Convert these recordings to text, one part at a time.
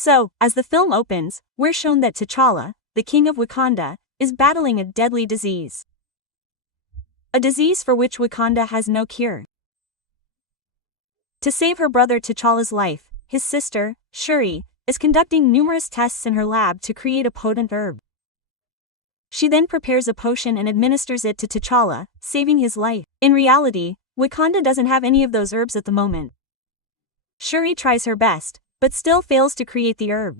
So, as the film opens, we're shown that T'Challa, the king of Wakanda, is battling a deadly disease. A disease for which Wakanda has no cure. To save her brother T'Challa's life, his sister, Shuri, is conducting numerous tests in her lab to create a potent herb. She then prepares a potion and administers it to T'Challa, saving his life. In reality, Wakanda doesn't have any of those herbs at the moment. Shuri tries her best, but still fails to create the herb.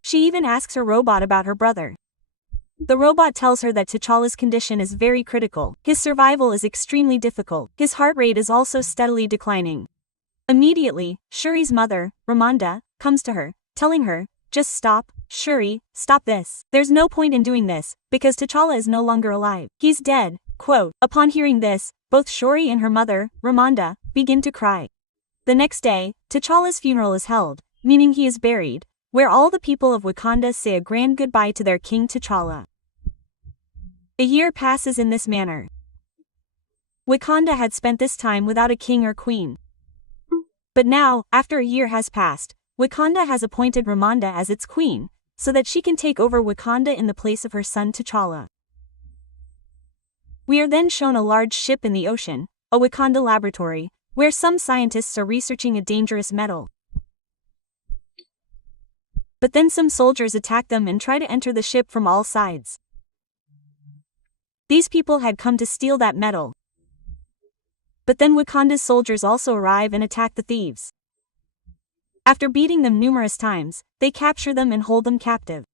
She even asks her robot about her brother. The robot tells her that T'Challa's condition is very critical. His survival is extremely difficult. His heart rate is also steadily declining. Immediately, Shuri's mother, Ramonda, comes to her, telling her, "Just stop, Shuri, stop this. There's no point in doing this, because T'Challa is no longer alive. He's dead." Quote. Upon hearing this, both Shuri and her mother, Ramonda, begin to cry. The next day, T'Challa's funeral is held, meaning he is buried, where all the people of Wakanda say a grand goodbye to their king T'Challa. A year passes in this manner. Wakanda had spent this time without a king or queen. But now, after a year has passed, Wakanda has appointed Ramonda as its queen, so that she can take over Wakanda in the place of her son T'Challa. We are then shown a large ship in the ocean, a Wakanda laboratory, where some scientists are researching a dangerous metal. But then some soldiers attack them and try to enter the ship from all sides. These people had come to steal that metal. But then Wakanda's soldiers also arrive and attack the thieves. After beating them numerous times, they capture them and hold them captive.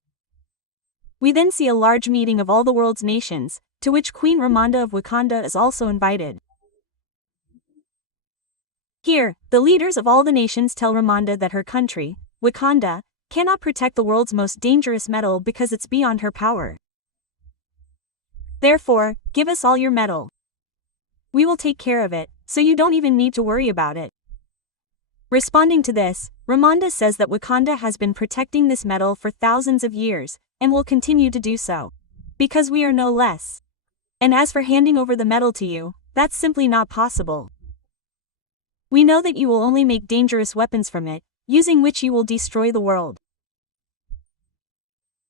We then see a large meeting of all the world's nations, to which Queen Ramonda of Wakanda is also invited. Here, the leaders of all the nations tell Ramonda that her country, Wakanda, cannot protect the world's most dangerous metal because it's beyond her power. Therefore, give us all your metal. We will take care of it, so you don't even need to worry about it. Responding to this, Ramonda says that Wakanda has been protecting this metal for thousands of years, and will continue to do so. Because we are no less. And as for handing over the metal to you, that's simply not possible. We know that you will only make dangerous weapons from it, using which you will destroy the world.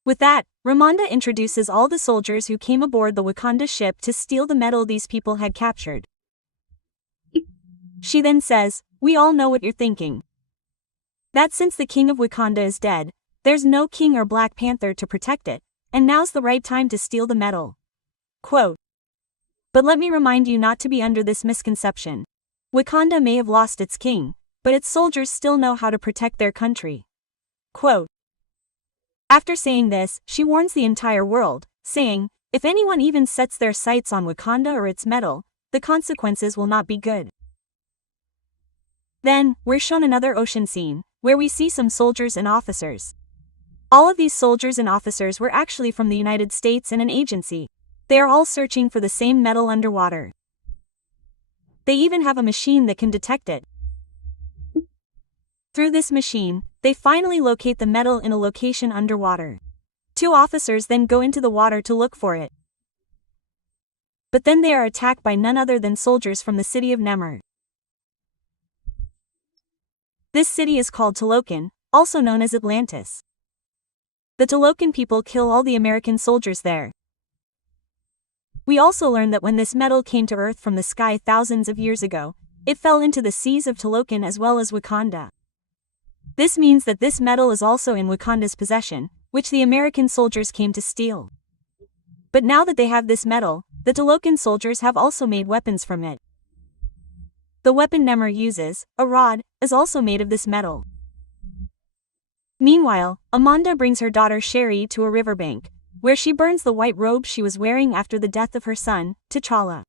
With that, Ramonda introduces all the soldiers who came aboard the Wakanda ship to steal the metal these people had captured. She then says, "We all know what you're thinking. That since the king of Wakanda is dead, there's no king or Black Panther to protect it, and now's the right time to steal the metal." Quote. But let me remind you not to be under this misconception. Wakanda may have lost its king, but its soldiers still know how to protect their country. Quote. After saying this, she warns the entire world, saying, if anyone even sets their sights on Wakanda or its metal, the consequences will not be good. Then, we're shown another ocean scene, where we see some soldiers and officers. All of these soldiers and officers were actually from the United States and an agency. They are all searching for the same metal underwater. They even have a machine that can detect it. Through this machine, they finally locate the metal in a location underwater. Two officers then go into the water to look for it. But then they are attacked by none other than soldiers from the city of Nemr. This city is called Talokan, also known as Atlantis. The Talokan people kill all the American soldiers there. We also learn that when this metal came to Earth from the sky thousands of years ago, it fell into the seas of Talokan as well as Wakanda. This means that this metal is also in Wakanda's possession, which the American soldiers came to steal. But now that they have this metal, the Talokan soldiers have also made weapons from it. The weapon Nemr uses, a rod, is also made of this metal. Meanwhile, Amanda brings her daughter Sherry to a riverbank, where she burns the white robe she was wearing after the death of her son, T'Challa.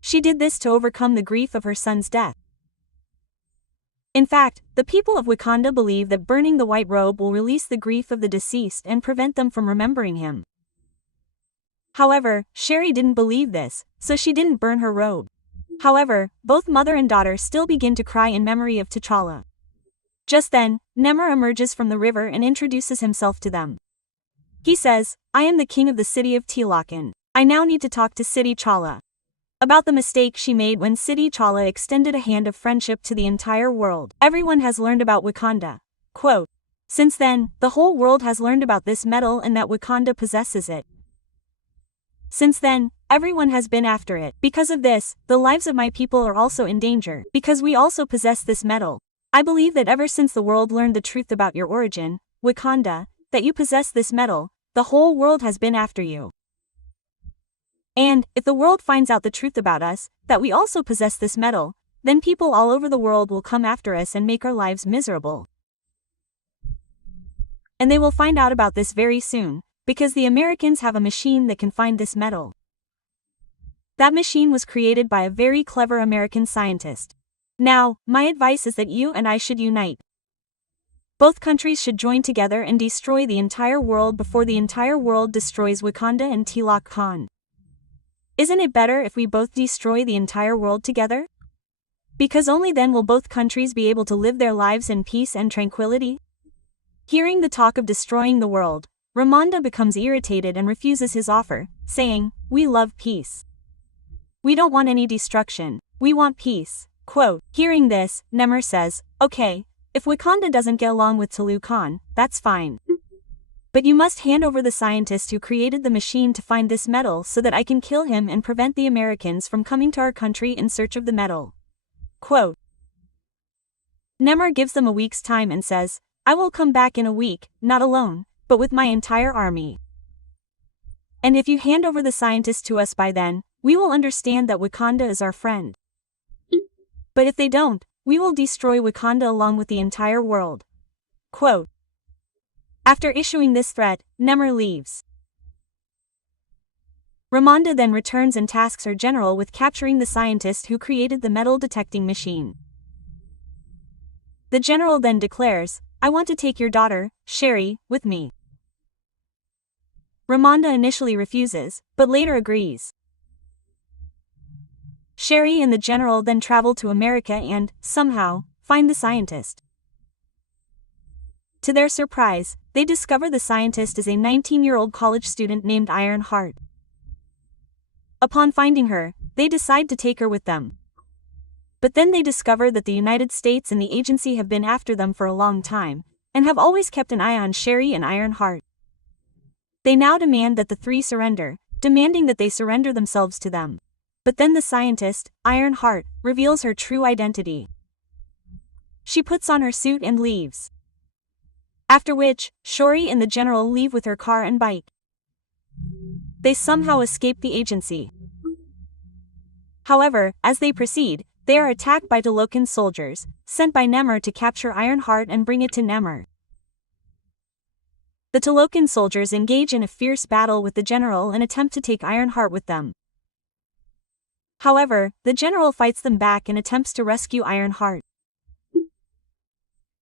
She did this to overcome the grief of her son's death. In fact, the people of Wakanda believe that burning the white robe will release the grief of the deceased and prevent them from remembering him. However, Sherry didn't believe this, so she didn't burn her robe. However, both mother and daughter still begin to cry in memory of T'Challa. Just then, Nemr emerges from the river and introduces himself to them. He says, I am the king of the city of Talokan. I now need to talk to City T'Challa. about the mistake she made when T'Challa extended a hand of friendship to the entire world. Everyone has learned about Wakanda. Quote, "Since then, the whole world has learned about this metal and that Wakanda possesses it. Since then, everyone has been after it. Because of this, the lives of my people are also in danger, because we also possess this metal. I believe that ever since the world learned the truth about your origin, Wakanda, that you possess this metal, the whole world has been after you. And, if the world finds out the truth about us, that we also possess this metal, then people all over the world will come after us and make our lives miserable. And they will find out about this very soon, because the Americans have a machine that can find this metal. That machine was created by a very clever American scientist. Now, my advice is that you and I should unite. Both countries should join together and destroy the entire world before the entire world destroys Wakanda and T'Challa. Isn't it better if we both destroy the entire world together? Because only then will both countries be able to live their lives in peace and tranquility." Hearing the talk of destroying the world, Ramonda becomes irritated and refuses his offer, saying, "We love peace. We don't want any destruction, we want peace." Quote, hearing this, Namor says, "Okay, if Wakanda doesn't get along with T'Challa, that's fine. But you must hand over the scientist who created the machine to find this metal so that I can kill him and prevent the Americans from coming to our country in search of the metal." Quote, Namor gives them a week's time and says, "I will come back in a week, not alone, but with my entire army. And if you hand over the scientist to us by then, we will understand that Wakanda is our friend. But if they don't, we will destroy Wakanda along with the entire world." Quote. After issuing this threat, Namor leaves. Ramonda then returns and tasks her general with capturing the scientist who created the metal detecting machine. The general then declares, "I want to take your daughter, Sherry, with me." Ramonda initially refuses, but later agrees. Sherry and the general then travel to America and, somehow, find the scientist. To their surprise, they discover the scientist is a 19-year-old college student named Ironheart. Upon finding her, they decide to take her with them. But then they discover that the United States and the agency have been after them for a long time, and have always kept an eye on Sherry and Ironheart. They now demand that the three surrender, demanding that they surrender themselves to them. But then the scientist, Ironheart, reveals her true identity. She puts on her suit and leaves. After which, Shuri and the general leave with her car and bike. They somehow escape the agency. However, as they proceed, they are attacked by T'Challa soldiers, sent by Namor to capture Ironheart and bring it to Namor. The T'Challa soldiers engage in a fierce battle with the general and attempt to take Ironheart with them. However, the general fights them back and attempts to rescue Ironheart.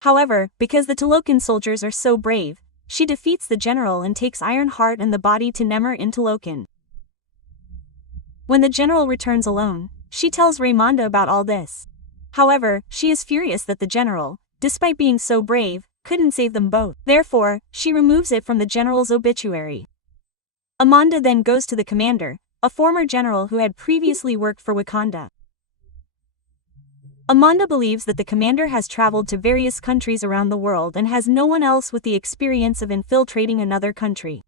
However, because the T'Challa soldiers are so brave, she defeats the general and takes Ironheart and the body to Namor in T'Challa. When the general returns alone, she tells Ramonda about all this. However, she is furious that the general, despite being so brave, couldn't save them both. Therefore, she removes it from the general's obituary. Amanda then goes to the commander, a former general who had previously worked for Wakanda. Amanda believes that the commander has traveled to various countries around the world and has no one else with the experience of infiltrating another country.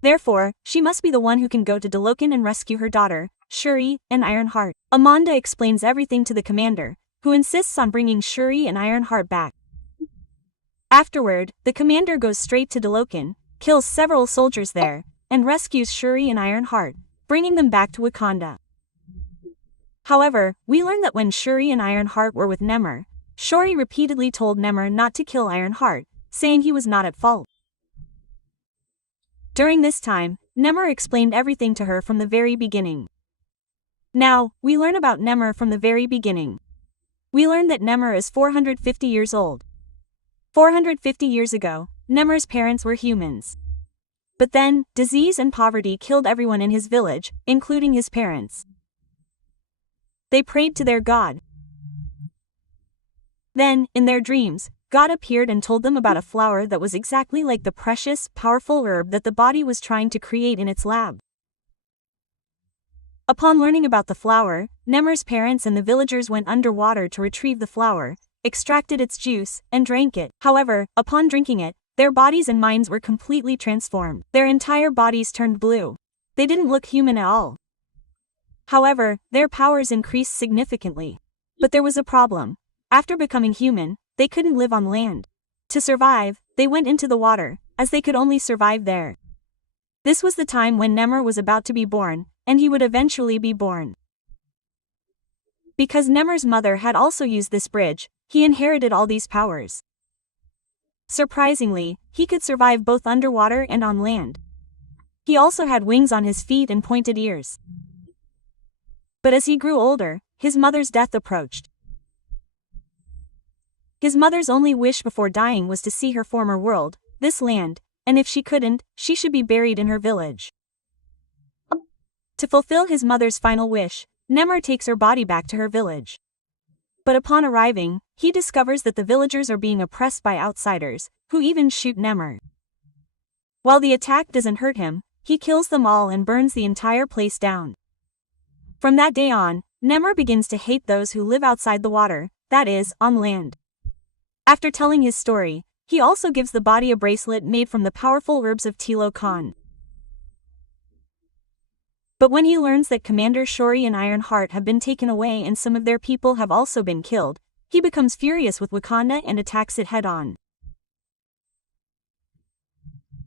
Therefore, she must be the one who can go to T'Challa and rescue her daughter, Shuri, and Ironheart. Amanda explains everything to the commander, who insists on bringing Shuri and Ironheart back. Afterward, the commander goes straight to T'Challa, kills several soldiers there, and rescues Shuri and Ironheart, bringing them back to Wakanda. However, we learn that when Shuri and Ironheart were with Namor, Shuri repeatedly told Namor not to kill Ironheart, saying he was not at fault. During this time, Namor explained everything to her from the very beginning. Now, we learn about Namor from the very beginning. We learn that Namor is 450 years old. 450 years ago, Namor's parents were humans. But then, disease and poverty killed everyone in his village, including his parents. They prayed to their god. Then, in their dreams, God appeared and told them about a flower that was exactly like the precious, powerful herb that the body was trying to create in its lab. Upon learning about the flower, Nemer's parents and the villagers went underwater to retrieve the flower, extracted its juice, and drank it. However, upon drinking it, their bodies and minds were completely transformed. Their entire bodies turned blue. They didn't look human at all. However, their powers increased significantly. But there was a problem. After becoming human, they couldn't live on land. To survive, they went into the water, as they could only survive there. This was the time when Nemer was about to be born, and he would eventually be born. Because Nemer's mother had also used this bridge, he inherited all these powers. Surprisingly, he could survive both underwater and on land. He also had wings on his feet and pointed ears. But as he grew older, his mother's death approached. His mother's only wish before dying was to see her former world, this land, and if she couldn't, she should be buried in her village. To fulfill his mother's final wish, Nemer takes her body back to her village. But upon arriving, he discovers that the villagers are being oppressed by outsiders, who even shoot Nemer. While the attack doesn't hurt him, he kills them all and burns the entire place down. From that day on, Nemer begins to hate those who live outside the water, that is, on land. After telling his story, he also gives the body a bracelet made from the powerful herbs of Tilo Khan. But when he learns that Commander Shori and Ironheart have been taken away and some of their people have also been killed, he becomes furious with Wakanda and attacks it head-on.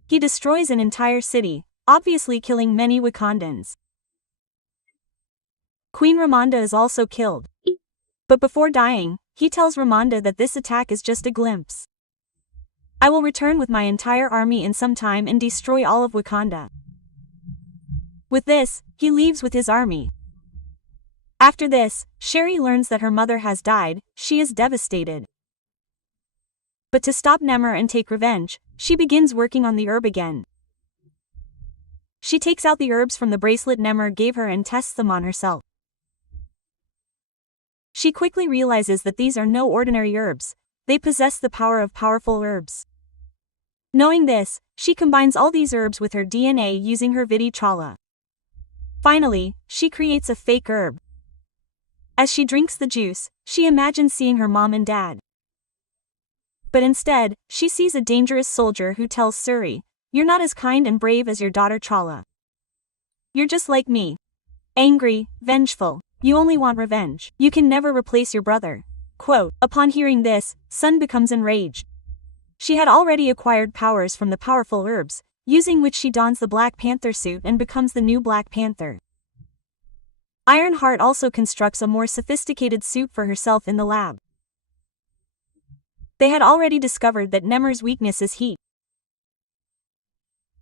He destroys an entire city, obviously killing many Wakandans. Queen Ramonda is also killed. But before dying, he tells Ramonda that this attack is just a glimpse. I will return with my entire army in some time and destroy all of Wakanda. With this, he leaves with his army. After this, Shuri learns that her mother has died. She is devastated. But to stop Nemer and take revenge, she begins working on the herb again. She takes out the herbs from the bracelet Nemer gave her and tests them on herself. She quickly realizes that these are no ordinary herbs, they possess the power of powerful herbs. Knowing this, she combines all these herbs with her DNA using her Vidi Chala. Finally, she creates a fake herb. As she drinks the juice, she imagines seeing her mom and dad. But instead, she sees a dangerous soldier who tells Suri, "You're not as kind and brave as your daughter Chala. You're just like me. Angry, vengeful. You only want revenge. You can never replace your brother." Quote, upon hearing this, Sun becomes enraged. She had already acquired powers from the powerful herbs, using which she dons the Black Panther suit and becomes the new Black Panther. Ironheart also constructs a more sophisticated suit for herself in the lab. They had already discovered that Nemer's weakness is heat.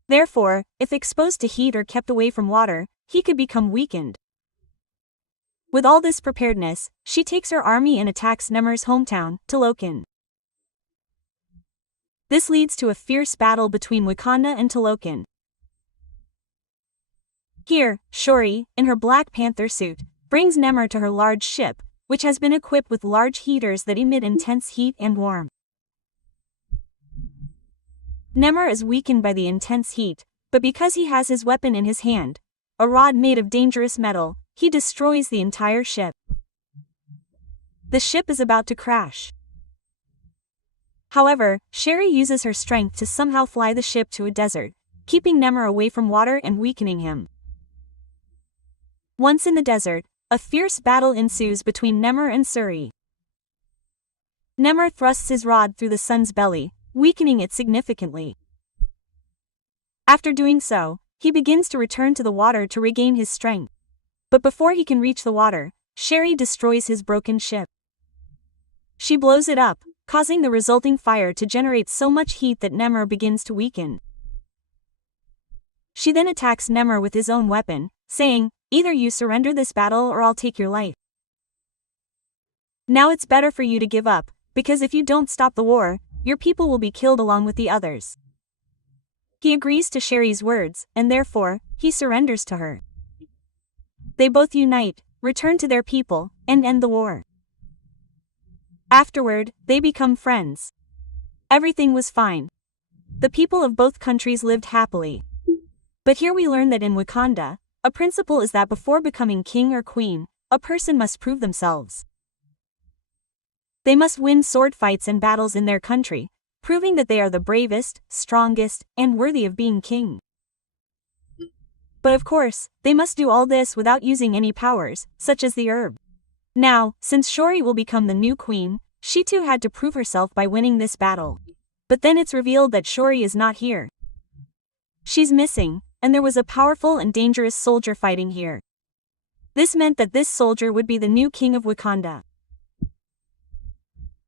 Therefore, if exposed to heat or kept away from water, he could become weakened. With all this preparedness, she takes her army and attacks Nemer's hometown, Talokan. This leads to a fierce battle between Wakanda and Talokan. Here, Shuri, in her Black Panther suit, brings Nemer to her large ship, which has been equipped with large heaters that emit intense heat and warmth. Nemer is weakened by the intense heat, but because he has his weapon in his hand, a rod made of dangerous metal, he destroys the entire ship. The ship is about to crash. However, Shuri uses her strength to somehow fly the ship to a desert, keeping Nemer away from water and weakening him. Once in the desert, a fierce battle ensues between Nemer and Suri. Nemer thrusts his rod through the sun's belly, weakening it significantly. After doing so, he begins to return to the water to regain his strength. But before he can reach the water, Shuri destroys his broken ship. She blows it up, causing the resulting fire to generate so much heat that Nemer begins to weaken. She then attacks Nemer with his own weapon, saying, "Either you surrender this battle or I'll take your life. Now it's better for you to give up, because if you don't stop the war, your people will be killed along with the others." He agrees to Shuri's words, and therefore, he surrenders to her. They both unite, return to their people, and end the war. Afterward, they become friends. Everything was fine. The people of both countries lived happily. But here we learn that in Wakanda, A principle is that before becoming king or queen, a person must prove themselves. They must win sword fights and battles in their country, proving that they are the bravest, strongest, and worthy of being king. But of course, they must do all this without using any powers, such as the herb. Now, since Shori will become the new queen, she too had to prove herself by winning this battle. But then it's revealed that Shori is not here. She's missing, and there was a powerful and dangerous soldier fighting here. This meant that this soldier would be the new king of Wakanda.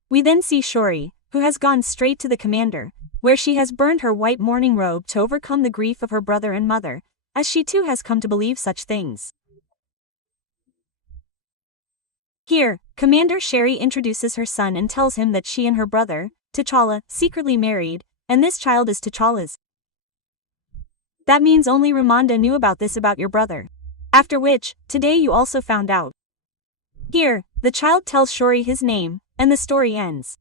We then see Shori, who has gone straight to the commander, where she has burned her white mourning robe to overcome the grief of her brother and mother, as she too has come to believe such things. Here, Commander Sheri introduces her son and tells him that she and her brother, T'Challa, secretly married, and this child is T'Challa's. That means only Ramonda knew about this about your brother. After which, today you also found out. Here, the child tells Shori his name, and the story ends.